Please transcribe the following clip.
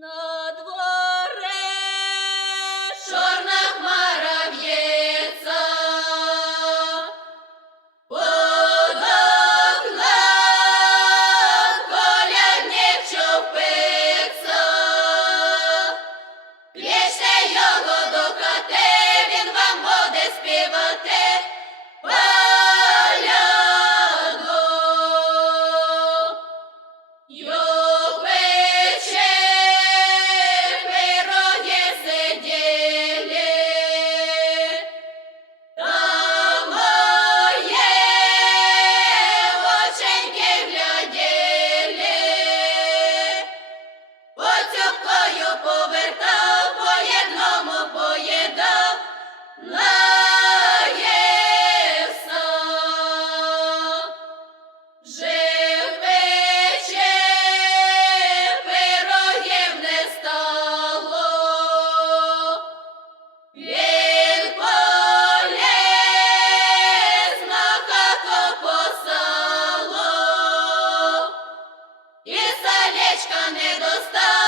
На дворе Чорна хмара в'ється, под окном колядник чупиться. Кличте його до хати, він вам буде співати коляду. Його пече пироги сиділи, та мої оченьки гляділи. Оцюбкою повертав, по єдному поїдав, наївся. Жив пече, пирогів не стало. Він поліз на хату по сало, і салечка не достав.